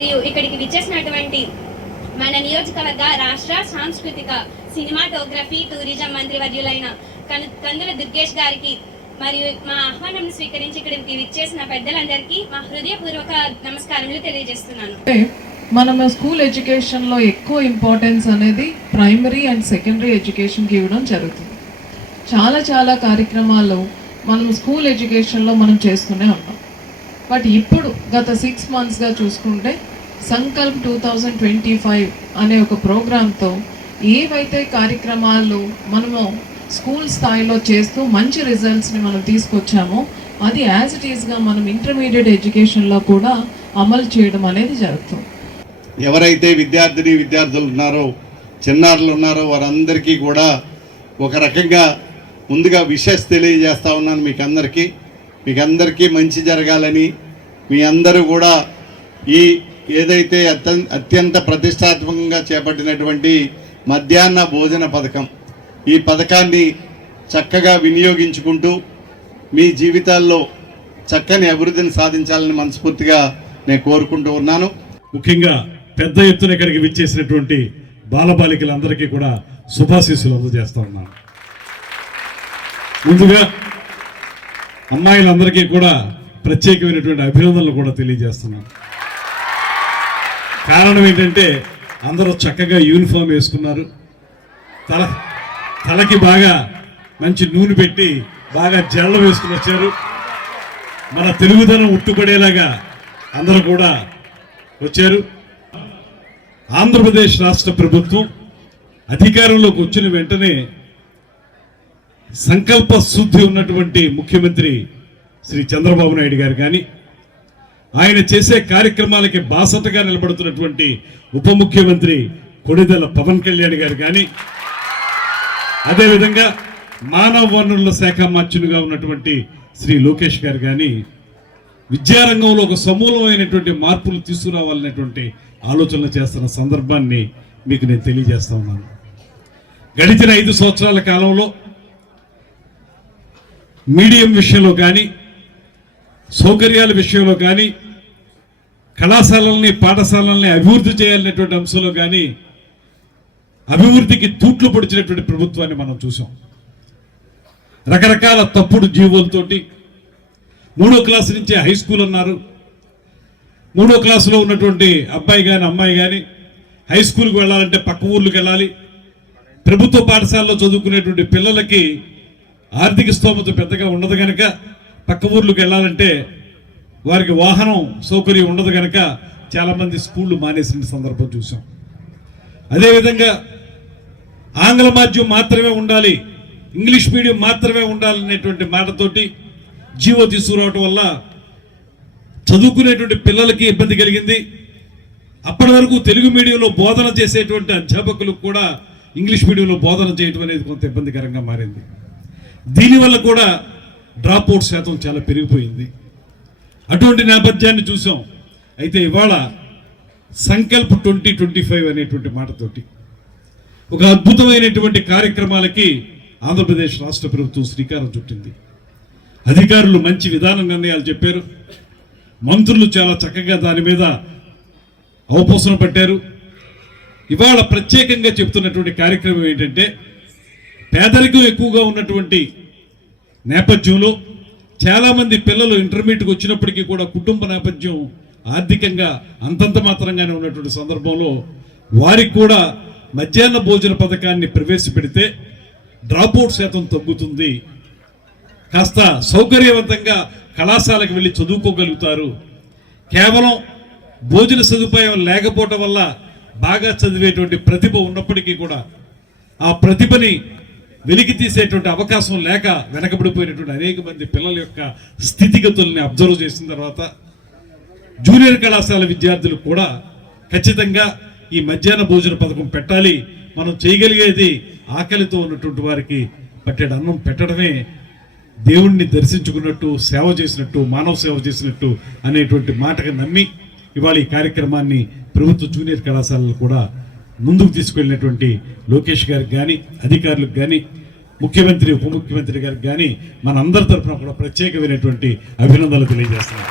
మరియు ఇక్కడికి విచ్చేసినటువంటి మన నియోజకవర్గ రాష్ట్ర సాంస్కృతిక సినిమాటోగ్రఫీ టూరిజం మంత్రి వర్యులైన కందుల దుర్గేష్ గారికి మరియు మా ఆహ్వానం స్వీకరించి ఇక్కడికి విచ్చేసిన పెద్దలందరికీ మా హృదయపూర్వక నమస్కారములు తెలియజేస్తున్నాను. మనం స్కూల్ ఎడ్యుకేషన్లో ఎక్కువ ఇంపార్టెన్స్ అనేది ప్రైమరీ అండ్ సెకండరీ ఎడ్యుకేషన్కి ఇవ్వడం జరుగుతుంది. చాలా చాలా కార్యక్రమాలు మనం స్కూల్ ఎడ్యుకేషన్లో మనం చేస్తూనే ఉన్నాం. బట్ ఇప్పుడు గత సిక్స్ మంత్స్గా చూసుకుంటే Sankalp two thousand twenty five అనే ఒక ప్రోగ్రాంతో ఏవైతే కార్యక్రమాలు మనము స్కూల్ స్థాయిలో చేస్తూ మంచి రిజల్ట్స్ని మనం తీసుకొచ్చామో అది యాజ్ ఇట్ ఈస్గా మనం ఇంటర్మీడియట్ ఎడ్యుకేషన్లో కూడా అమలు చేయడం అనేది జరుగుతుంది. ఎవరైతే విద్యార్థిని విద్యార్థులు ఉన్నారో చిన్నారులు ఉన్నారో వారందరికీ కూడా ఒక రకంగా ముందుగా విషెస్ తెలియజేస్తా ఉన్నాను మీకు అందరికీ మీకు అందరికీ మంచి జరగాలని. మీ అందరూ కూడా ఈ ఏదైతే అత్యం అత్యంత ప్రతిష్టాత్మకంగా చేపట్టినటువంటి మధ్యాహ్న భోజన పథకం ఈ పథకాన్ని చక్కగా వినియోగించుకుంటూ మీ జీవితాల్లో చక్కని అభివృద్ధిని సాధించాలని మనస్ఫూర్తిగా నేను కోరుకుంటూ ఉన్నాను. ముఖ్యంగా పెద్ద ఎత్తున ఇక్కడికి విచ్చేసినటువంటి బాలబాలికలందరికీ కూడా శుభాశీస్సులు అందజేస్తా ఉన్నాను. ముందుగా అమ్మాయిలందరికీ కూడా ప్రత్యేకమైనటువంటి అభినందనలు కూడా తెలియజేస్తున్నాను కారణం ఏంటంటే అందరూ చక్కగా యూనిఫామ్ వేసుకున్నారు. తల తలకి బాగా మంచి నూనె పెట్టి బాగా జల్ల వేసుకుని వచ్చారు. మన తెలుగుదనం ఉట్టుపడేలాగా అందరూ కూడా వచ్చారు. ఆంధ్రప్రదేశ్ రాష్ట్ర ప్రభుత్వం అధికారంలోకి వచ్చిన వెంటనే సంకల్ప శుద్ధి ఉన్నటువంటి ముఖ్యమంత్రి శ్రీ చంద్రబాబు నాయుడు గారు కానీ ఆయన చేసే కార్యక్రమాలకి బాసటగా నిలబడుతున్నటువంటి ఉప ముఖ్యమంత్రి కొడిదెల పవన్ కళ్యాణ్ గారు కానీ అదేవిధంగా మానవ వనరుల శాఖ మార్చునుగా ఉన్నటువంటి శ్రీ లోకేష్ గారు కానీ విద్యారంగంలో ఒక సమూలమైనటువంటి మార్పులు తీసుకురావాలనేటువంటి ఆలోచనలు చేస్తున్న సందర్భాన్ని మీకు నేను తెలియజేస్తా ఉన్నాను. గడిచిన ఐదు సంవత్సరాల కాలంలో మీడియం విషయంలో కానీ సౌకర్యాల విషయంలో కానీ కళాశాలల్ని పాఠశాలల్ని అభివృద్ధి చేయాలనేటువంటి అంశంలో కానీ అభివృద్ధికి తూట్లు పొడిచినటువంటి ప్రభుత్వాన్ని మనం చూసాం రకరకాల తప్పుడు జీవులతోటి మూడో క్లాస్ నుంచే హై స్కూల్ అన్నారు. మూడో క్లాసులో ఉన్నటువంటి అబ్బాయి కానీ అమ్మాయి కానీ హై స్కూల్కి వెళ్ళాలంటే పక్క ఊర్లకు వెళ్ళాలి. ప్రభుత్వ పాఠశాలలో చదువుకునేటువంటి పిల్లలకి ఆర్థిక స్తోమత పెద్దగా ఉండదు కనుక పక్క ఊర్లకు వెళ్ళాలంటే వారికి వాహనం సౌకర్యం ఉండదు కనుక చాలామంది స్కూళ్ళు మానేసిన సందర్భం చూసాం అదేవిధంగా ఆంగ్ల మాధ్యం మాత్రమే ఉండాలి ఇంగ్లీష్ మీడియం మాత్రమే ఉండాలనేటువంటి మాటతోటి జీవో తీసుకురావటం వల్ల చదువుకునేటువంటి పిల్లలకి ఇబ్బంది కలిగింది. అప్పటి వరకు తెలుగు మీడియంలో బోధన చేసేటువంటి అధ్యాపకులకు కూడా ఇంగ్లీష్ మీడియంలో బోధన చేయడం అనేది కొంత ఇబ్బందికరంగా మారింది. దీనివల్ల కూడా డ్రాప్ అవుట్ శాతం చాలా పెరిగిపోయింది. అటువంటి నేపథ్యాన్ని చూసాం. అయితే ఇవాళ సంకల్ప్ ట్వంటీ ట్వంటీ ఫైవ్ అనేటువంటి మాటతోటి ఒక అద్భుతమైనటువంటి కార్యక్రమాలకి ఆంధ్రప్రదేశ్ రాష్ట్ర ప్రభుత్వం శ్రీకారం చుట్టింది. అధికారులు మంచి విధాన నిర్ణయాలు చెప్పారు. మంత్రులు చాలా చక్కగా దాని మీద అవపోసన పట్టారు. ఇవాళ ప్రత్యేకంగా చెప్తున్నటువంటి కార్యక్రమం ఏంటంటే పేదరికం ఎక్కువగా ఉన్నటువంటి నేపథ్యంలో చాలామంది పిల్లలు ఇంటర్మీడియట్కి వచ్చినప్పటికీ కూడా కుటుంబ నేపథ్యం ఆర్థికంగా అంతంత మాత్రంగానే ఉన్నటువంటి సందర్భంలో వారికి కూడా మధ్యాహ్న భోజన పథకాన్ని ప్రవేశపెడితే డ్రాప్అవుట్ శాతం తగ్గుతుంది. కాస్త సౌకర్యవంతంగా కళాశాలకు వెళ్ళి చదువుకోగలుగుతారు. కేవలం భోజన సదుపాయం లేకపోవటం వల్ల బాగా చదివేటువంటి ప్రతిభ ఉన్నప్పటికీ కూడా ఆ ప్రతిభని వెలికి తీసేటువంటి అవకాశం లేక వెనకబడిపోయినటువంటి అనేక మంది పిల్లల యొక్క స్థితిగతుల్ని అబ్జర్వ్ చేసిన తర్వాత జూనియర్ కళాశాల విద్యార్థులు కూడా ఖచ్చితంగా ఈ మధ్యాహ్న భోజన పథకం పెట్టాలి. మనం చేయగలిగేది ఆకలితో ఉన్నటువంటి వారికి పట్టెడు అన్నం పెట్టడమే. దేవుణ్ణి దర్శించుకున్నట్టు సేవ చేసినట్టు మానవ సేవ చేసినట్టు అనేటువంటి మాటగా నమ్మి ఇవాళ ఈ కార్యక్రమాన్ని ప్రభుత్వ జూనియర్ కళాశాలలు కూడా ముందుకు తీసుకెళ్ళినటువంటి లోకేష్ గారికి కానీ అధికారులకు కానీ ముఖ్యమంత్రి ఉప ముఖ్యమంత్రి గారికి కానీ మనందరి తరఫున కూడా ప్రత్యేకమైనటువంటి అభినందనలు తెలియజేస్తున్నాం.